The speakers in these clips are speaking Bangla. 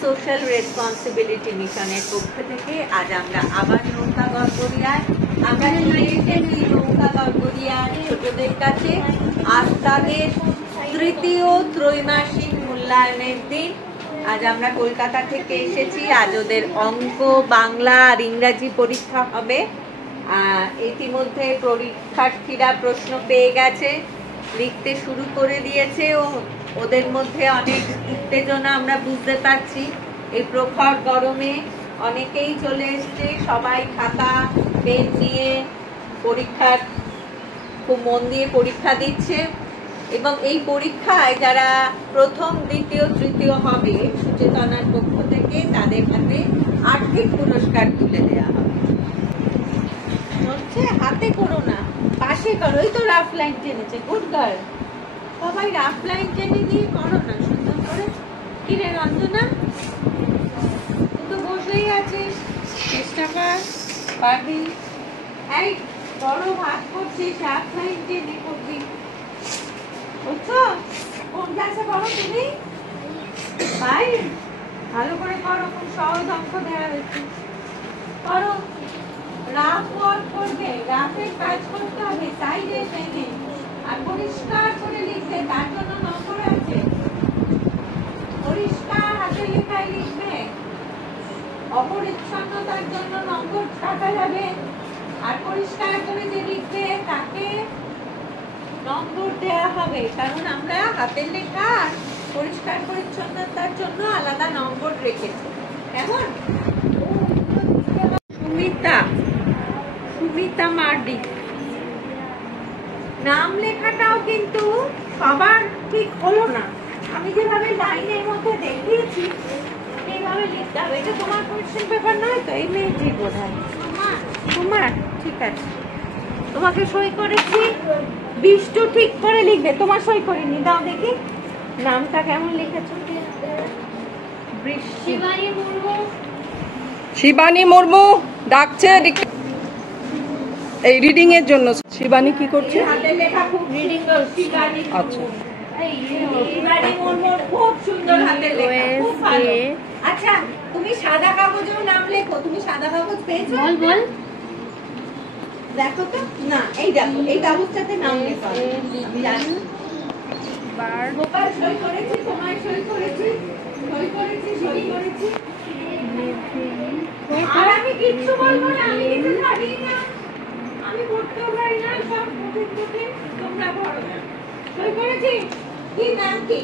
সোশ্যাল রেসপন্সিবিলিটি মিশনের পক্ষ থেকে আজ আমরা আবার নৌকা গড়গড়িয়ায় আমরা চলে এসেছি নৌকা গড়গড়িয়ার ছোটদের কাছে আজ তাদের তৃতীয় ত্রৈমাসিক মূল্যায়নের দিন। আজ আমরা কলকাতা থেকে এসেছি। আজ ওদের অঙ্ক, বাংলা আর ইংরাজি পরীক্ষা হবে। ইতিমধ্যে পরীক্ষার্থীরা প্রশ্ন পেয়ে গেছে, লিখতে শুরু করে দিয়েছে। ওদের মধ্যে অনেক উত্তেজনা আমরা বুঝতে পারছি। এই প্রখর গরমে অনেকেই চলে এসছে, সবাই খাতা পেন নিয়ে পরীক্ষার খুব মন দিয়ে পরীক্ষা দিচ্ছে। এবং এই পরীক্ষায় যারা প্রথম, দ্বিতীয়, তৃতীয় হবে সুচেতনার পক্ষ থেকে তাদের হাতে আর্থিক পুরস্কার তুলে দেওয়া হবে। হচ্ছে হাতে করো না, পাশে করো। ওই তো রাফ লাইন টেনেছে, গুড গার্ল। সবাই রাফ লাইন টেনে দিয়ে করো না সুন্দর করে। কিরে রঞ্জনা, তুই তো বসেই আছিস, চেষ্টা কর, পারবি। এই বড় ভাগ করছিস, রাফ লাইন টেনে করবি, বুঝছো? কোন ক্লাসে পড়ো তুমি? ভাই ভালো করে করো, খুব সহজ অঙ্ক দেওয়া হয়েছে, করো। রাফ ওয়ার্ক করবে, রাফের কাজ করতে হবে, সাইডে টেনে আর পরিষ্কার করে লিখবে। তার জন্য নম্বর আছে। পরিষ্কার হাতে লেখায় লিখবে, অপরিচ্ছন্নতার জন্য নম্বর কাটা যাবে। আর পরিষ্কার করে যে লিখবে তাকে নম্বর দেওয়া হবে, কারণ আমরা হাতের লেখা আর পরিষ্কার পরিচ্ছন্নতার জন্য আলাদা নম্বর রেখেছি। কেমন? সুমিতা মার্ডি। নাম লেখাটাও কিন্তু সবার ঠিক হলো না। আমি যেভাবে লাইনের মধ্যে দেখিয়েছি এইভাবে লিখতে হবে। এটা তোমার কোয়েশ্চেন পেপার নয় তো? এই মেয়েটি বোধ হয় তোমার। ঠিক আছে, তোমাকে সই করেছি। বিষ্টু ঠিক করে লিখবে, তোমার সই করিনি। দাও দেখি নামটা কেমন লিখেছো। শিবানী মুর্মু ডাকছে এই রিডিং এর জন্য। শিবানী কি করছে? হাতের লেখা খুব রিডিং করছি। আচ্ছা, শিবানী মুর্মুর খুব সুন্দর হাতের লেখা, খুব ভালো। আচ্ছা, তুমি সাদা কাগজেও নাম লেখো। তুমি সাদা কাগজ পেয়েছো? বল দেখো তো। না, এই দেখো, এই কাগজটাতে নাম লেখা। আমি জানি গোপাল সই করেছি, তোমায় সই করেছি, সই করেছি, সই করেছি। আর আমি কিচ্ছু বলবো না, আমি কিছু জানি না, আমি পড়তেও পারি না। সব কঠিন তোমরা পড়ো। সই করেছি। কি নাম কি?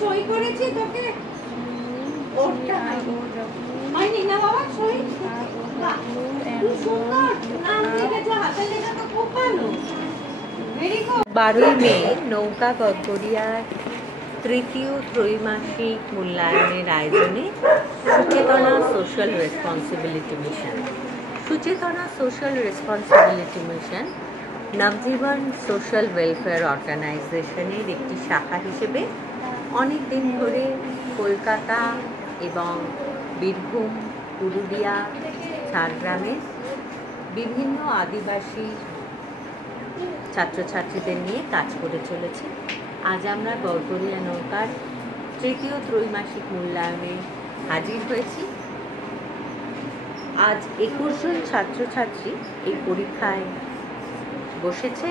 সই করেছি তোকে। হয়নি না বাবা সই? হাতের লেখা তো খুব ভালো। 12ই মে নৌকা গড়গড়িয়ার তৃতীয় ত্রৈমাসিক মূল্যায়নের আয়োজনে Suchetana social responsibility mission. Suchetana social responsibility mission Nabajiban social welfare অর্গানাইজেশনের একটি শাখা হিসেবে অনেক দিন ধরে কলকাতা এবং বীরভূম, পুরুলিয়া, ঝাড়গ্রামের বিভিন্ন আদিবাসী ছাত্রছাত্রীদের নিয়ে কাজ করে চলেছে। আজ আমরা গড়গড়িয়া নৌকার তৃতীয় ত্রৈমাসিক মূল্যায়নে হাজির হয়েছি। আজ 21 জন ছাত্রছাত্রী এই পরীক্ষায় বসেছে।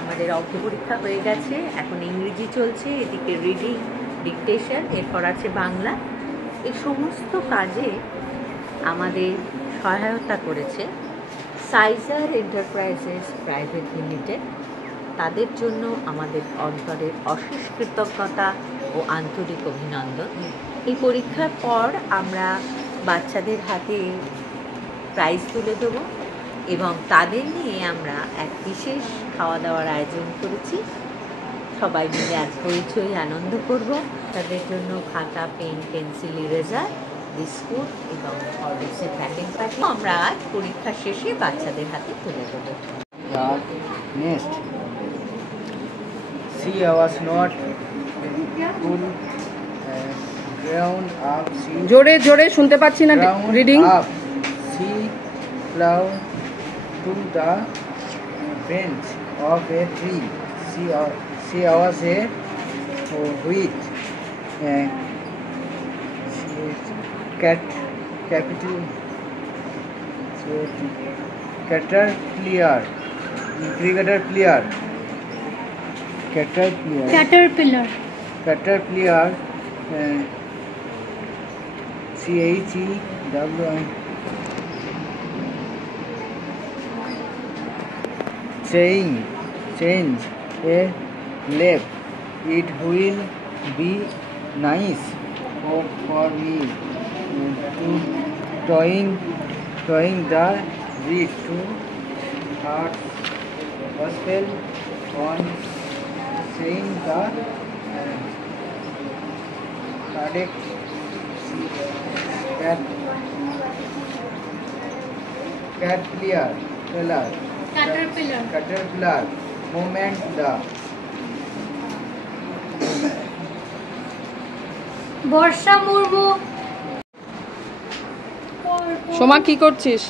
আমাদের অঙ্ক পরীক্ষা হয়ে গেছে, এখন ইংরেজি চলছে, এদিকে রিডিং, ডিকটেশন, এরপর আছে বাংলা। এই সমস্ত কাজে আমাদের সহায়তা করেছে সাইজার এন্টারপ্রাইজেস প্রাইভেট লিমিটেড। তাদের জন্য আমাদের অন্তরের অশেষ কৃতজ্ঞতা ও আন্তরিক অভিনন্দন। এই পরীক্ষার পর আমরা বাচ্চাদের হাতে প্রাইজ তুলে দেব এবং তাদের নিয়ে আমরা এক বিশেষ খাওয়া দাওয়ার আয়োজন করেছি। সবাই মিলে আজ হইচই আনন্দ করব। তাদের জন্য খাতা, পেন, পেন্সিল, ইরেজার, বিস্কুট এবং হরলিক্সের প্যাকেট পাঠিয়ে আমরা আজ পরীক্ষা শেষে বাচ্চাদের হাতে তুলে দেব। Next, she was not good ground up, sea, জোরে জোরে শুনতে পাচ্ছি না ground reading. up, sea plow to the branch of a tree. She was a wheat capital caterpillar Caterpillar. CHEWI change a lap. It will be nice for me to towing the reed to heart gospel on saying the cardiac caterpillar moment the বর্ষা মুর্মু। সোমা কি করছিস?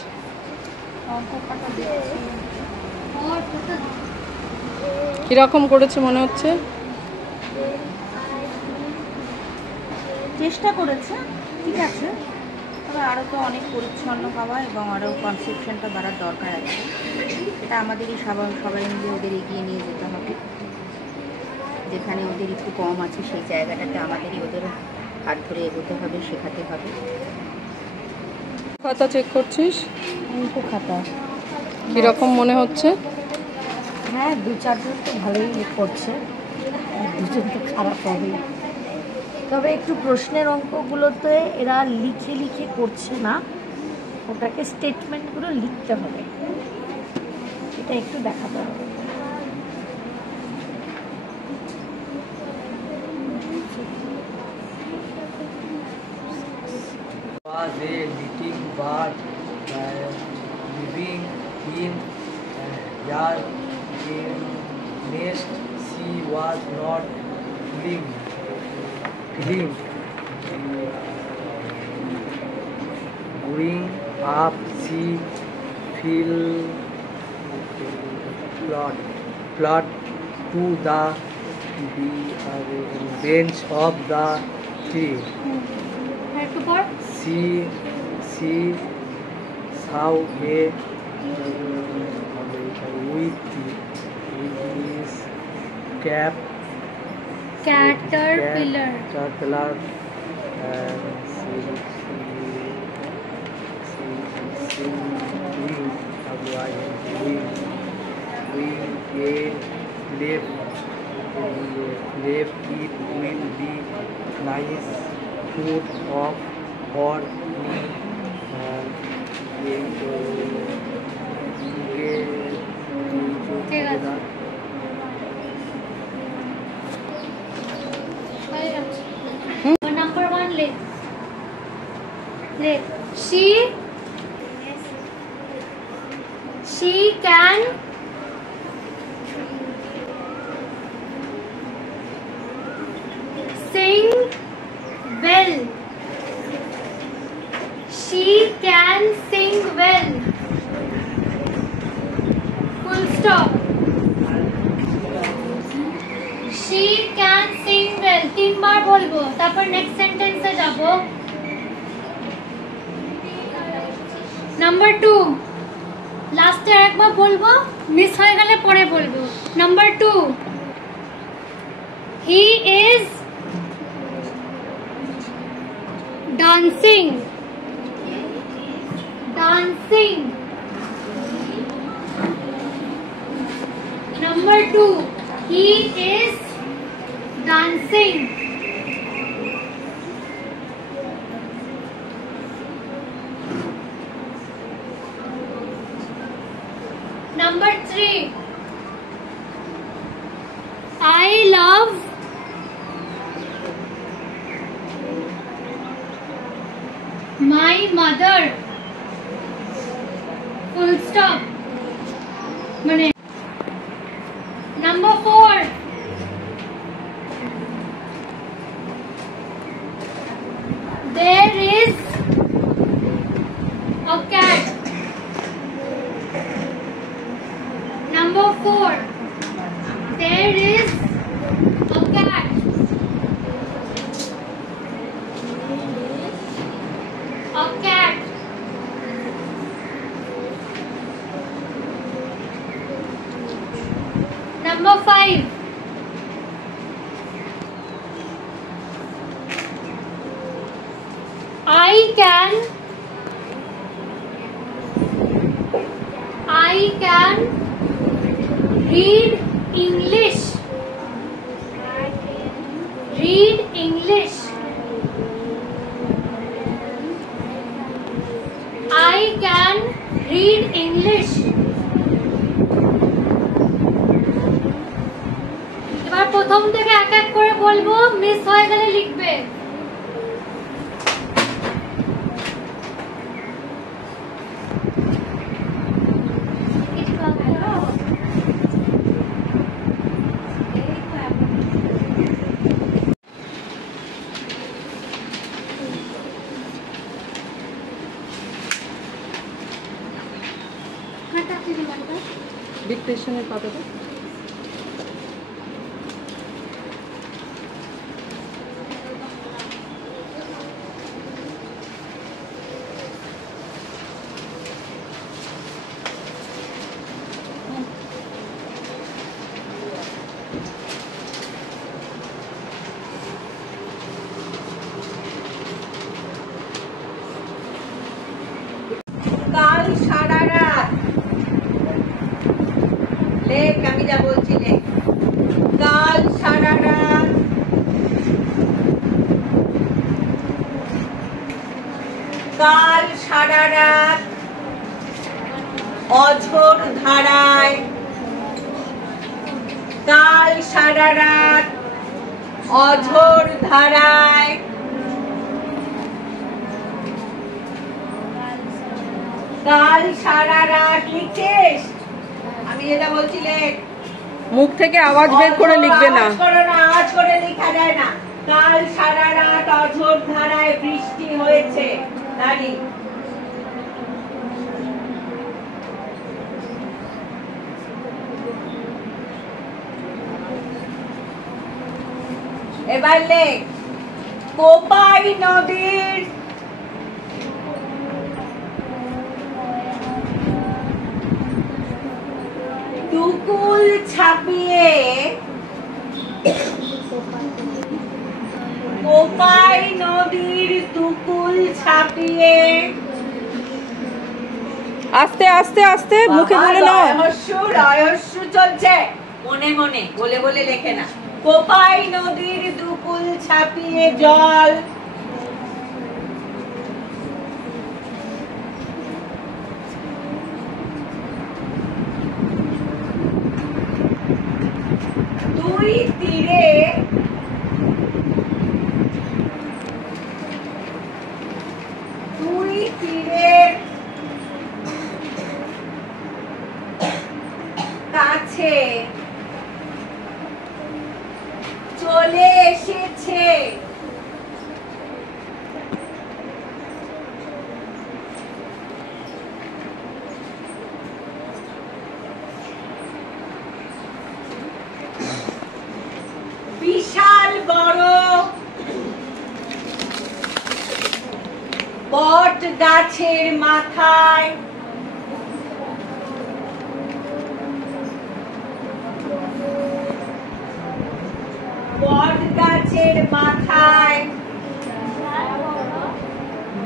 কিরকম করেছে মনে হচ্ছে? চেষ্টা করেছে, ঠিক আছে, তবে আরও তো অনেক পরিচ্ছন্ন হওয়া এবং আরও কনসেপশনটা বাড়ার দরকার আছে। এটা আমাদেরই সবাই মিলে ওদের এগিয়ে নিয়ে যেতে হবে। যেখানে ওদের একটু কম আছে সেই জায়গাটাতে আমাদেরই ওদের হাত ধরে এগোতে হবে, শেখাতে হবে। খাতা চেক করছিস? অঙ্ক খাতা কিরকম মনে হচ্ছে? হ্যাঁ, 2-4 জন তো ভালোই করছে, 2 জন তো খারাপ হবে। তবে একটু প্রশ্নের অঙ্কগুলোতে এরা লিখে লিখে করছে না, ওটাকে স্টেটমেন্টগুলো লিখতে হবে, এটা একটু দেখাতে হবে। Was a little bird living in yard in nest. She was not clean. Growing up, she plot to the bench of the tree. She saw a with his cap Caterpillar. and left it will be nice food of for me and ঠিক আছে। Number 1 let. She can sing well. She can sing well. Full stop. She can sing well. 3 বার বলবো, তারপর নেক্সট সেন্টেন্সে যাব। নাম্বার 2 লাস্টে একবার বলবো, মিস হয়ে গেলে পরে বলবো। Number 2 he is dancing. Number 2 he is dancing. Number 3 I love my mother. Full stop. মানে Number 4 Number 5. I can read English. Read English. I can read English. এবার প্রথম থেকে এক এক করে বলবো, মিস হয়ে গেলে লিখবে। ডিকটেশনের পাতাটা কাল সারা রাত লেখ, আমি যা বলছি লেখ। কাল সারা রাত অঝোর ধারায়, কাল সারা রাত অঝোর ধারায় কাল সারা রাত লিখছিস? আমি যেটা বলছি লেখ। মুখ থেকে আওয়াজ বের করে লিখবে না। আওয়াজ করে লেখা যায় না। কাল সারা রাত অঝোর ধারায় বৃষ্টি হয়েছে। জানি এবার লেখ। কোপাই নদীর দুকুল ছাপিয়ে, কোপাই নদীর দুকুল ছাপিয়ে, আস্তে আস্তে আস্তে মুখে বলে নাও। রহস্য চলছে, মনে মনে বলে বলে লেখে না। কোপাই নদীর দুকুল ছাপিয়ে জল, দুই তীরে কাছে চলে এসেছে। বিশাল বড় বট গাছের মাথায়, বট গাছের মাথায়,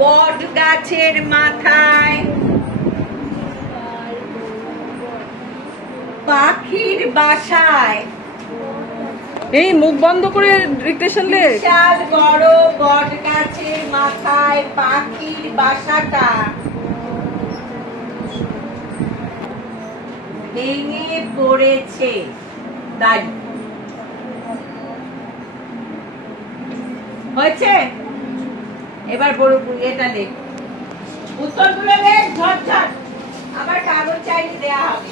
বট গাছের মাথায় পাখির বাসায়, এই মুখ বন্ধ করে ডিকটেশন লেখ। বিশাল বড় বট গাছের মাথায় পাখির বাসাটা ভেঙে পড়েছে। দাঁড়িয়ে হয়েছে? এবার বড় এটা লেখ, উত্তরগুলো লেখ ঝটঝট। আবার কাগজ চাইলে দেয়া হবে।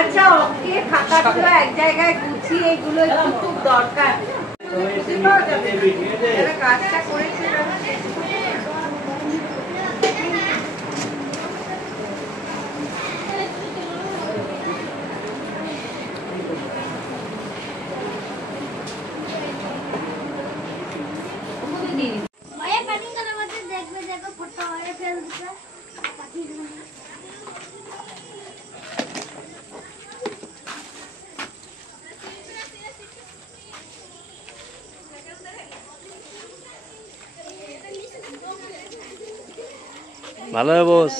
আচ্ছা, ওকে খাতাগুলো এক জায়গায় গুছিয়ে এগুলো একটু খুব দরকার। যারা কাজটা করেছে ভালো হবে বস।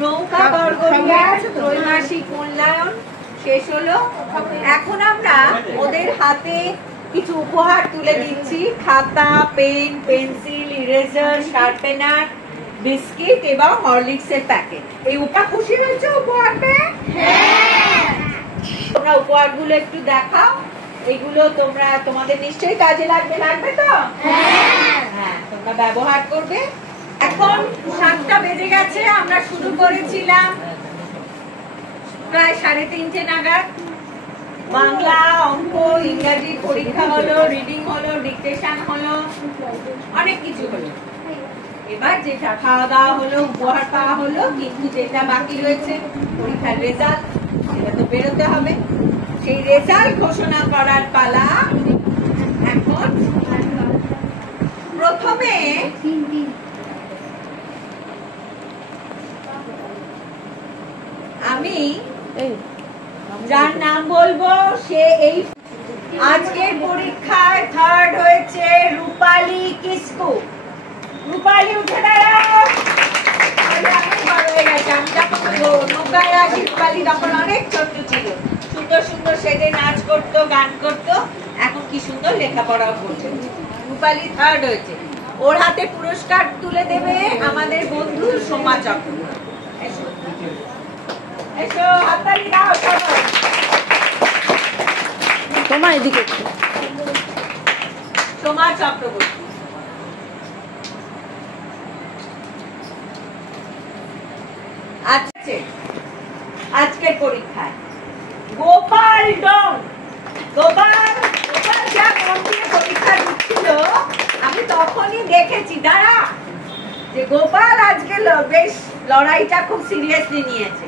নৌকা গড়গড়িয়ার ত্রৈমাসিক মূল্যায়ন শেষ হলো। এখন আমরা ওদের হাতে কিছু উপহার তুলে দিচ্ছি, খাতা, পেন, পেন্সিল, ইরেজার, শার্পেনার, বিস্কিট এবং হরলিক্সের প্যাকেট। এই উপহার খুশি হয়েছে উপহার পেয়ে? তোমরা উপহারগুলো একটু দেখাও। এগুলো তোমাদের নিশ্চয়ই কাজে লাগবে, লাগবে তো? হ্যাঁ, তোমরা ব্যবহার করবে। এখন 7টা বেজে গেছে, আমরা শুরু করেছিলাম প্রায় 3:30 নাগাদ। বাংলা, অঙ্ক, ইংরাজি পরীক্ষা হলো, রিডিং হলো, ডিকটেশন হলো, অনেক কিছু হলো। এবার যেটা খাওয়া দাওয়া হলো, উপহার পাওয়া হলো, কিন্তু যেটা বাকি রয়েছে পরীক্ষার রেজাল্ট, সেটা তো বেরোতে হবে। সেই রেজাল্ট ঘোষণা করার পালা এখন। প্রথমে আমি যার নাম বলবো সে এই আজকের পরীক্ষায় 3rd হয়েছে রূপালী কিসকু। রূপালী উঠে দাঁড়াও। হয়ে গেছে, আমি যখন নৌকায় আসি রূপালী তখন অনেক ছোট্ট ছিল, সুন্দর সুন্দর সেজে নাচ করতো, গান করতো, এখন কি সুন্দর লেখাপড়াও করছে। রূপালী 3rd হয়েছে। ওর হাতে পুরস্কার তুলে দেবে আমাদের বন্ধু সোমা চক্রবর্তী। এসো, হাততালি দাও সবাই। সোমা এদিকে। সোমা চক্রবর্তী। আজকের পরীক্ষায় গোপাল ডং। গোপাল যা মন দিয়ে পরীক্ষা দিচ্ছিল, আমি তখনই দেখেছি দাঁড়া যে গোপাল আজকে বেশ লড়াইটা খুব সিরিয়াসলি নিয়েছে,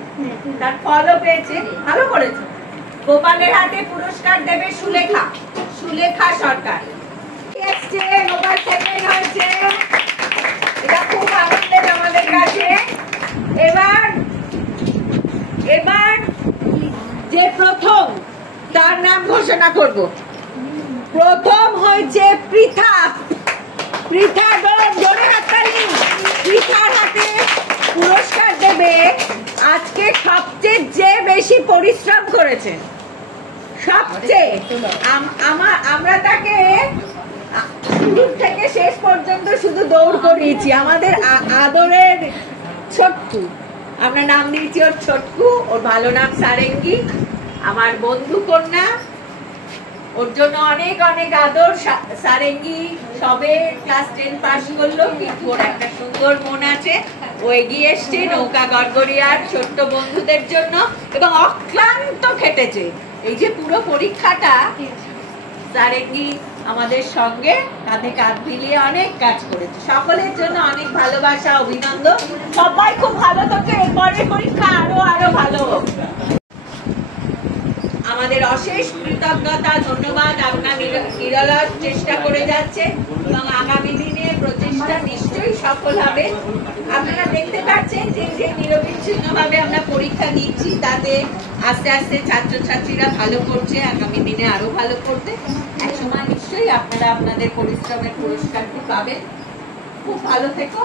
তার ফলও পেয়েছে, ভালো করেছে। গোপালের হাতে পুরস্কার দেবে সুলেখা সরকার। গোপাল 2nd হয়েছে, এটা খুব আনন্দের আমাদের কাছে। এবার যে প্রথম, তার নাম ঘোষণা করব। প্রথম হয়েছে পৃথা। জোরে হাততালি। পৃথার হাতে পুরস্কার দেবে আজকে সবচেয়ে যে বেশি পরিশ্রম করেছে, সবচেয়ে। আমরা তাকে শুরু থেকে শেষ পর্যন্ত শুধু দৌড় করিয়েছি। আমাদের আদরের ছোট্টু, আমরা নাম দিয়েছি ওর ছোট্টু, ওর ভালো নাম সারেঙ্গি, আমার বন্ধু কন্যা। ওর জন্য অনেক অনেক আদর। সারেঙ্গি সবে ক্লাস 10 পাস করলো, কিন্তু ওর একটা সুন্দর মন আছে। ও এগিয়ে এসছে নৌকা গড়গড়িয়ার ছোট্ট বন্ধুদের জন্য এবং অক্লান্ত খেটেছে। এই যে পুরো পরীক্ষাটা সারেঙ্গি আমাদের সঙ্গে কাঁধে কাঁধ মিলিয়ে অনেক কাজ করেছে। সকলের জন্য অনেক ভালোবাসা, অভিনন্দন। সবাই খুব ভালো থাকে, এরপরের পরীক্ষা আরো ভালো হোক। আমাদের অশেষ কৃতজ্ঞতা, ধন্যবাদ। আপনার নিরলস চেষ্টা করে যাচ্ছে এবং আগামী দিনে প্রচেষ্টা পরীক্ষাটা নিশ্চয়ই সফল হবে। আপনারা দেখতে পাচ্ছেন যে যে নিরবিচ্ছিন্নভাবে আমরা পরীক্ষা দিচ্ছি তাতে আস্তে আস্তে ছাত্রছাত্রীরা ভালো করছে, আগামী দিনে আরো ভালো করবে। একসময় নিশ্চয়ই আপনারা আপনাদের পরিশ্রমের পুরস্কারটি পাবেন। খুব ভালো থেকো।